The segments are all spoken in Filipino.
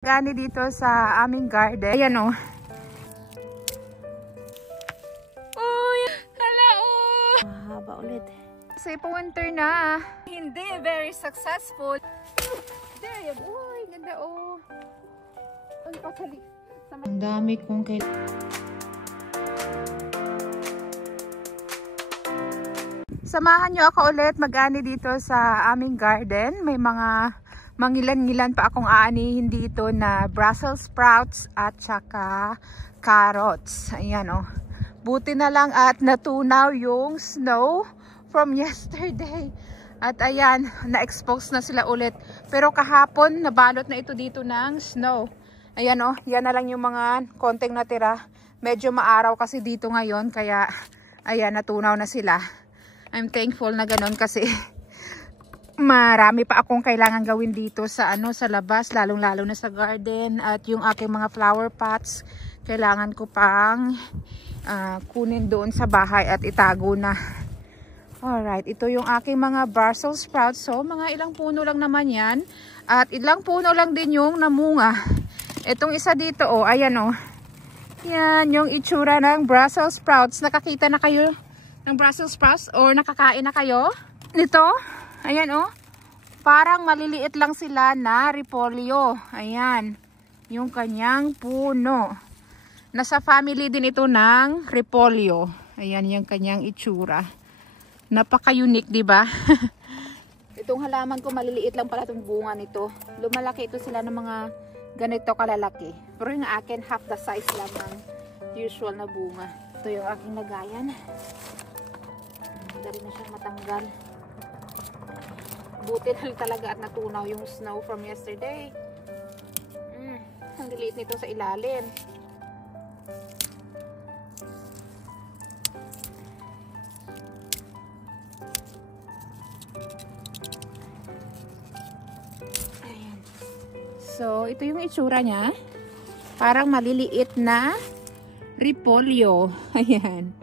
Gani dito sa aming garden. Ayan o. Uy! Hala o! Mahaba ulit. Kasi po winter na. Hindi very successful. There you go. Uy, ganda o. Ang dami kong kailangan. Samahan nyo ako ulit mag-ani dito sa aming garden. May mga mangilan-ngilan pa akong aanihin dito na Brussels sprouts at saka carrots. Ayan o. Buti na lang at natunaw yung snow from yesterday. At ayan, na-expose na sila ulit. Pero kahapon, nabalot na ito dito ng snow. Ayan o, yan na lang yung mga konting natira. Medyo maaraw kasi dito ngayon, kaya ayan, natunaw na sila. I'm thankful na ganun kasi marami pa akong kailangan gawin dito sa sa labas, lalong-lalo na sa garden, at yung aking mga flower pots kailangan ko pang kunin doon sa bahay at itago na. Alright, ito yung aking mga Brussels sprouts. So mga ilang puno lang naman yan, at ilang puno lang din yung namunga. Itong isa dito ayan yan yung itsura ng Brussels sprouts. Nakakita na kayo ng Brussels sprouts or nakakain na kayo nito? Ayan parang maliliit lang sila na repolyo. Ayan, yung kanyang puno. Nasa family din ito ng repolyo. Ayan yung kanyang itsura. Napaka-unique, di ba? Itong halaman ko maliliit lang pala itong bunga nito. Lumalaki ito sila ng mga ganito kalalaki. Pero yung akin half the size lang ng usual na bunga. Ito yung aking lagayan. Dali na siyang matanggal. Buti na talaga at natunaw yung snow from yesterday. Ang liliit nito sa ilalim. Ayan. So, ito yung itsura niya. Parang maliliit na repolyo. Ayan.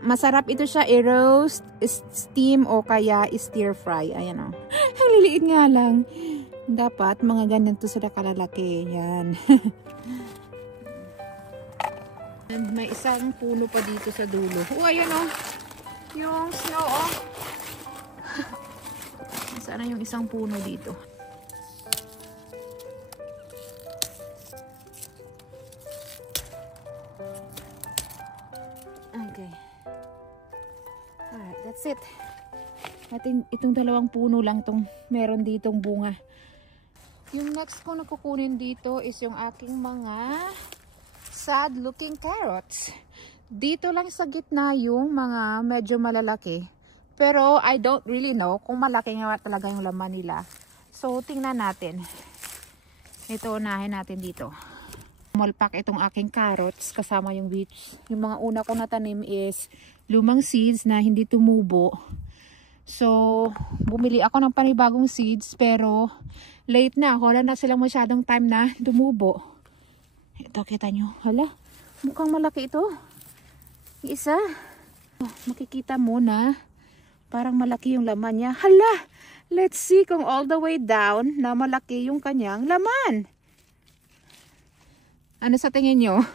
Masarap ito siya i-roast, steam o kaya i-stir fry. Ayan ang liliit nga lang. Dapat mga ganito sila kalalaki. Yan. And may isang puno pa dito sa dulo. Ayan yung snow Saan yung isang puno dito? Okay. Alright, that's it. At itong dalawang puno lang tong meron ditong bunga. Yung next ko na kukunin dito is yung aking mga sad looking carrots. Dito lang sa gitna yung mga medyo malalaki. Pero I don't really know kung malaki nga talaga yung laman nila. So tingnan natin. Ito unahin natin dito. Malpak itong aking carrots kasama yung beets. Yung mga una kong natanim is lumang seeds na hindi tumubo. So, bumili ako ng panibagong seeds pero late na. Wala na silang masyadong time na tumubo. Ito, kita nyo. Hala, mukhang malaki ito. Isa. Makikita mo na parang malaki yung laman niya. Hala, let's see kung all the way down na malaki yung kanyang laman. Ano sa tingin nyo?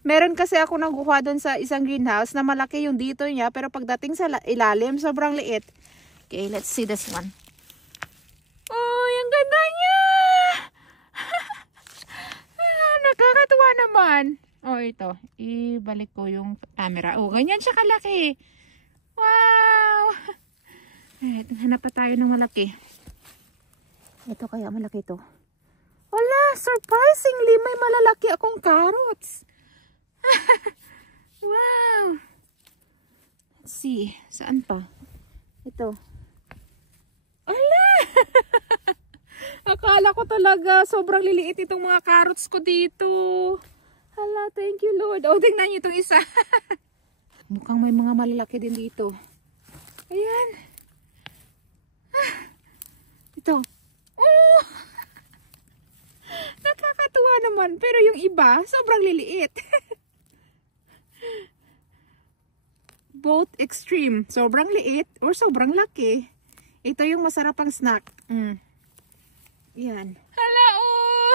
Meron kasi ako nakuha doon sa isang greenhouse na malaki yung dito niya, pero pagdating sa ilalim, sobrang liit. Okay, let's see this one. Oh, ang ganda niya! Nakakatuwa naman. Oh, ito. Ibalik ko yung camera. Oh, ganyan siya kalaki. Wow! Alright, hanap pa tayo ng malaki. Ito kaya malaki ito. Wala, surprisingly, may malalaki akong carrots. Wow! Let's see, saan pa? Ito. Ala! Akala ko talaga sobrang liliit itong mga carrots ko dito. Hala, thank you Lord. Oh, tingnan niyo itong isa. Mukhang may mga malalaki din dito. Ayan. Ito. Oh! Nakakatuwa naman. Pero yung iba, sobrang liliit. Both extreme. Sobrang liit or sobrang laki. Ito yung masarap ang snack. Yan. Hala, oh!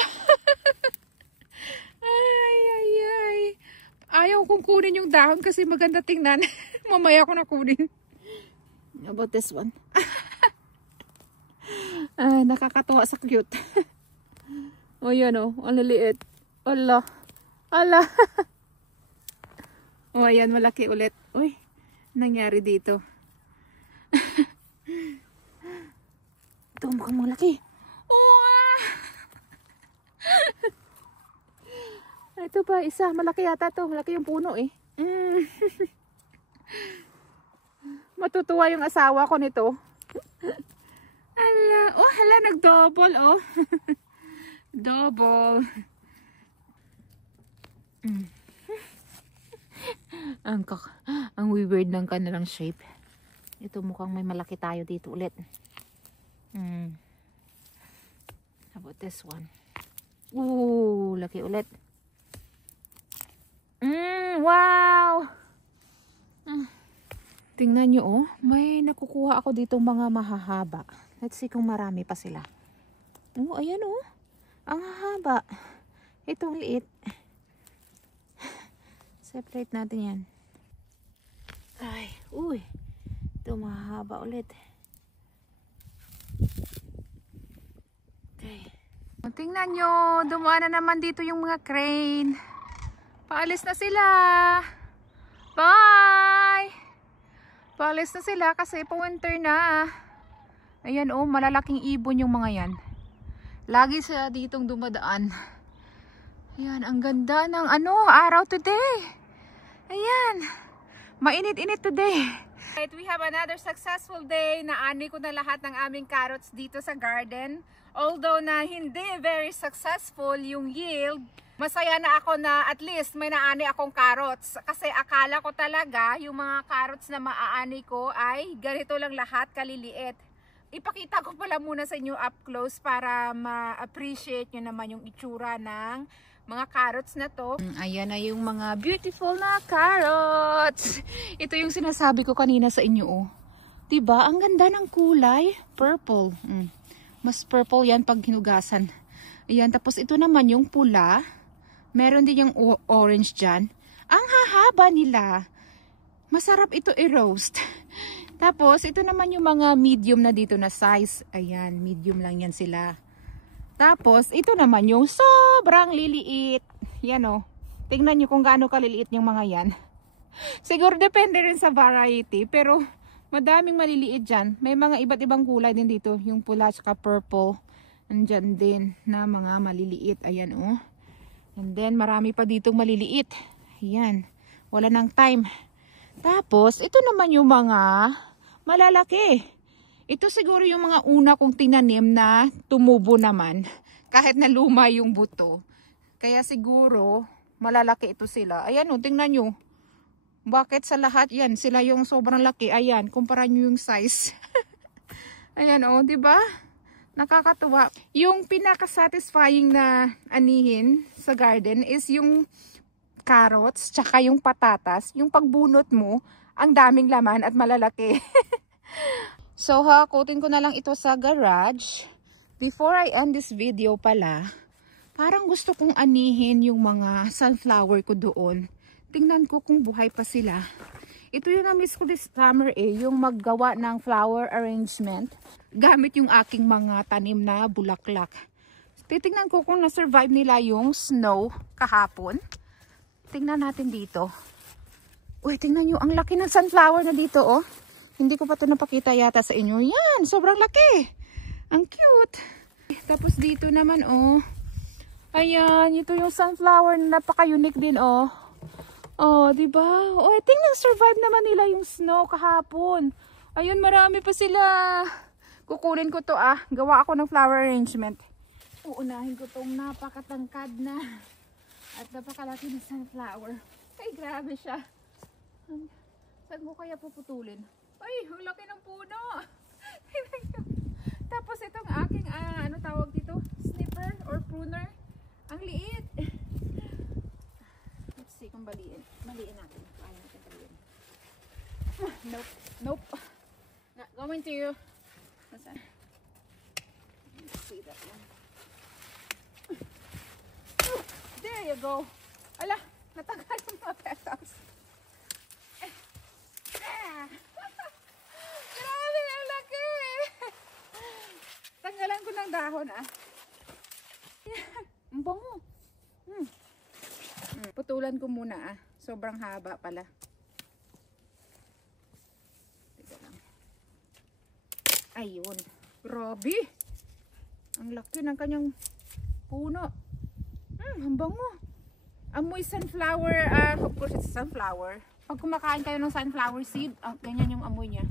kong kunin yung dahon kasi maganda tingnan. Mamaya ko na kunin. How about this one? Nakakatuwa sa cute. O yan o, ang liliit. Ala. Ala. O ayan, malaki ulit. Uy, nangyari dito. Ito mukhang malaki. Ito pa, isa. Malaki yata to. Malaki yung puno eh. Matutuwa yung asawa ko nito. Hala. Oh, hala. Nag-double oh. Double. Ang weird ng kanilang shape. Ito mukhang may malaki tayo dito ulit. How about this one? Ooh, laki ulit. Wow! Tingnan nyo oh, may nakukuha ako dito mga mahahaba. Let's see kung marami pa sila. Oh, ayan oh. Ang hahaba. Itong liit. Separate natin yan. Ay, uy. Ito mahahaba ulit. Okay. Tingnan nyo, dumaan na naman dito yung mga crane. Paalis na sila. Bye! Paalis na sila kasi pa-winter na. Ayan oh, malalaking ibon yung mga yan. Lagi sila ditong dumadaan. Ayan, ang ganda ng araw today. Ayan, mainit-init today. Right, we have another successful day. Naani ko na lahat ng aming carrots dito sa garden. Although na hindi very successful yung yield, masaya na ako na at least may naani akong carrots. Kasi akala ko talaga yung mga carrots na maaani ko ay ganito lang lahat kaliliit. Ipakita ko pala muna sa inyo up close para ma-appreciate nyo naman yung itsura ng mga carrots na to. Ayan na yung mga beautiful na carrots. Ito yung sinasabi ko kanina sa inyo oh. Diba? Ang ganda ng kulay. Purple. Mas purple yan pag hinugasan. Ayan, tapos ito naman yung pula. Meron din yung orange dyan. Ang hahaba nila. Masarap ito i-roast. Tapos, ito naman yung mga medium na dito na size. Ayan, medium lang yan sila. Tapos, ito naman yung sobrang liliit. Yan o. Tingnan nyo kung gaano kaliliit yung mga yan. Siguro depende rin sa variety. Pero, madaming maliliit dyan. May mga iba't ibang kulay din dito. Yung pula at purple. Andyan din na mga maliliit. Ayan o. And then, marami pa ditong maliliit. Ayan. Wala nang time. Tapos, ito naman yung mga malalaki. Ito siguro yung mga una kong tinanim na tumubo naman. Kahit na luma yung buto. Kaya siguro, malalaki ito sila. Ayan o, tingnan nyo. Bakit sa lahat yan? Sila yung sobrang laki. Ayan, kumpara nyo yung size. Ayan o, diba? Nakakatuwa. Yung pinaka-satisfying na anihin sa garden is yung carrots, tsaka yung patatas. Yung pagbunot mo, ang daming laman at malalaki. So, hakutin ko na lang ito sa garage. Before I end this video pala, parang gusto kong anihin yung mga sunflower ko doon. Tingnan ko kung buhay pa sila. Ito yung na-miss ko this summer yung maggawa ng flower arrangement. Gamit yung aking mga tanim na bulaklak. Titingnan ko kung na-survive nila yung snow kahapon. Tingnan natin dito. Uy, tingnan nyo, ang laki ng sunflower na dito oh. Hindi ko pa ito napakita yata sa inyo. Yan, sobrang laki. Ang cute. Tapos dito naman oh. Ayan, ito yung sunflower na napaka-unique din oh. Oh, diba? Oh, tingnan, survive naman nila yung snow kahapon. Ayun, marami pa sila. Kukunin ko to ah. Gawa ako ng flower arrangement. Uunahin ko tong napakatangkad na at napakalaki na sunflower. Ay, grabe siya. Saan ko kaya puputulin? Ay, ang laki ng puno. Tapos itong aking, ano tawag dito? Snipper or pruner. Ang liit. Let's see kung baliin. Baliin natin. Kaya natin baliin. Nope. Nope. Not going to. Let's see that one. There you go. Ala, Natanggal yung mga petals. Grabe, ang laki. Tanggalan ko ng dahon Ang bango. Putulan ko muna Sobrang haba pala. Teka lang. Ayun. Grabe. Ang laki ng kanyang puno. Ang bango. Amoy sunflower. Of course, it's sunflower. Pag kumakain kayo ng sunflower seed, ganyan yung amoy niya.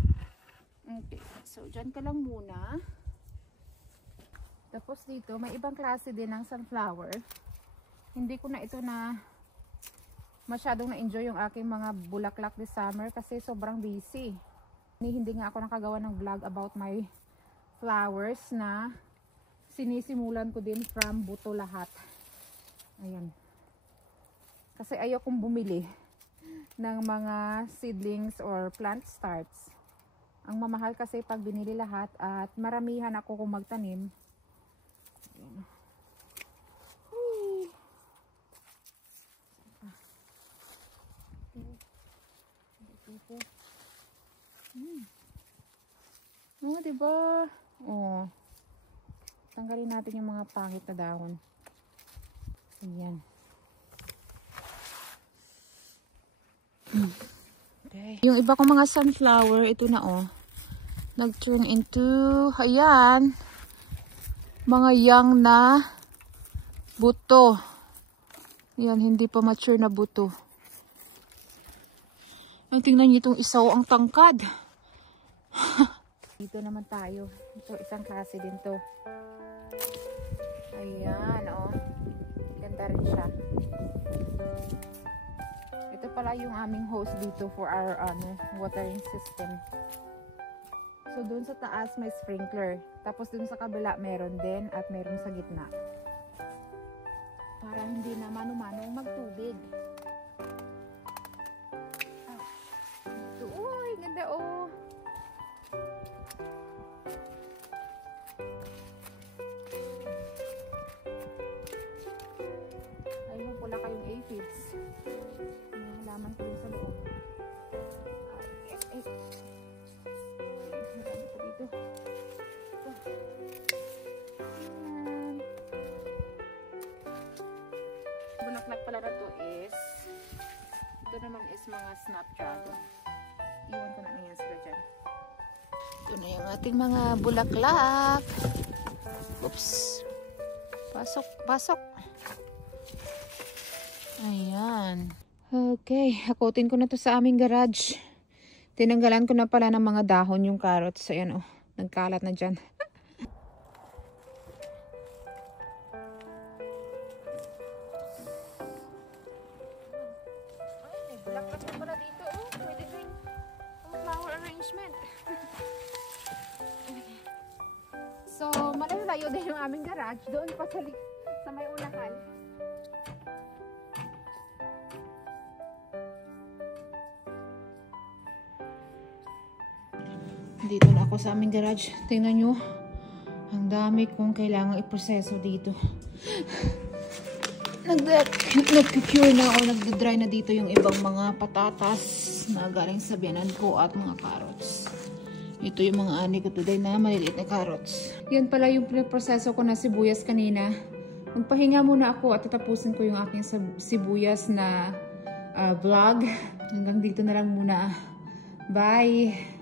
Okay. So, dyan ka lang muna. Tapos dito, may ibang klase din ng sunflower. Hindi ko na ito masyadong na-enjoy yung aking mga bulaklak this summer kasi sobrang busy. Hindi nga ako nakagawa ng vlog about my flowers na sinisimulan ko din from buto lahat. Ayan. Kasi ayokong bumili ng mga seedlings or plant starts. Ang mamahal kasi pag binili lahat at maramihan ako kung magtanim. Ayan. Diba? Tanggalin natin yung mga pangit na dahon. Ayan. Okay. Yung iba kong mga sunflower, ito na nag-turn into, ayan, mga young na buto. Ayan, hindi pa mature na buto. Ay, tingnan niyo itong isaw ang tangkad. Dito naman tayo. Ito, isang klase din to. Ayan, ganda rin siya. Ito pala yung aming hose dito for our watering system. So, dun sa taas may sprinkler. Tapos dun sa kabila meron din at meron sa gitna. Para hindi na mano-manong magtubig. Uy, ganda Ayun, pula kayong aphids. Halaman ko sa loob. Dito. Bulaklak pala na to is, ito naman is mga snapdragon. Iwan ko na yan sila dyan. Ito na yung ating mga bulaklak. Oops. Pasok, pasok. Ayan. Okay, hakutin ko na to sa aming garage. Tinanggalan ko na pala ng mga dahon yung carrots. Ayan nagkalat na dyan. Ay, may bulaklak na pala dito. Pwede rin flower arrangement. So, malayo-layo din yung aming garage. Doon pa sa may unahan. Dito na ako sa aming garage. Tingnan nyo. Ang dami kong kailangang iproseso dito. Nag-cure na o nag-dry na dito yung ibang mga patatas na galing sa biyanan ko at mga carrots. Ito yung mga ani ko today na maliliit na carrots. Yan pala yung pinaproseso ko na sibuyas kanina. Magpahinga muna ako at tatapusin ko yung aking sibuyas na vlog. Hanggang dito na lang muna. Bye!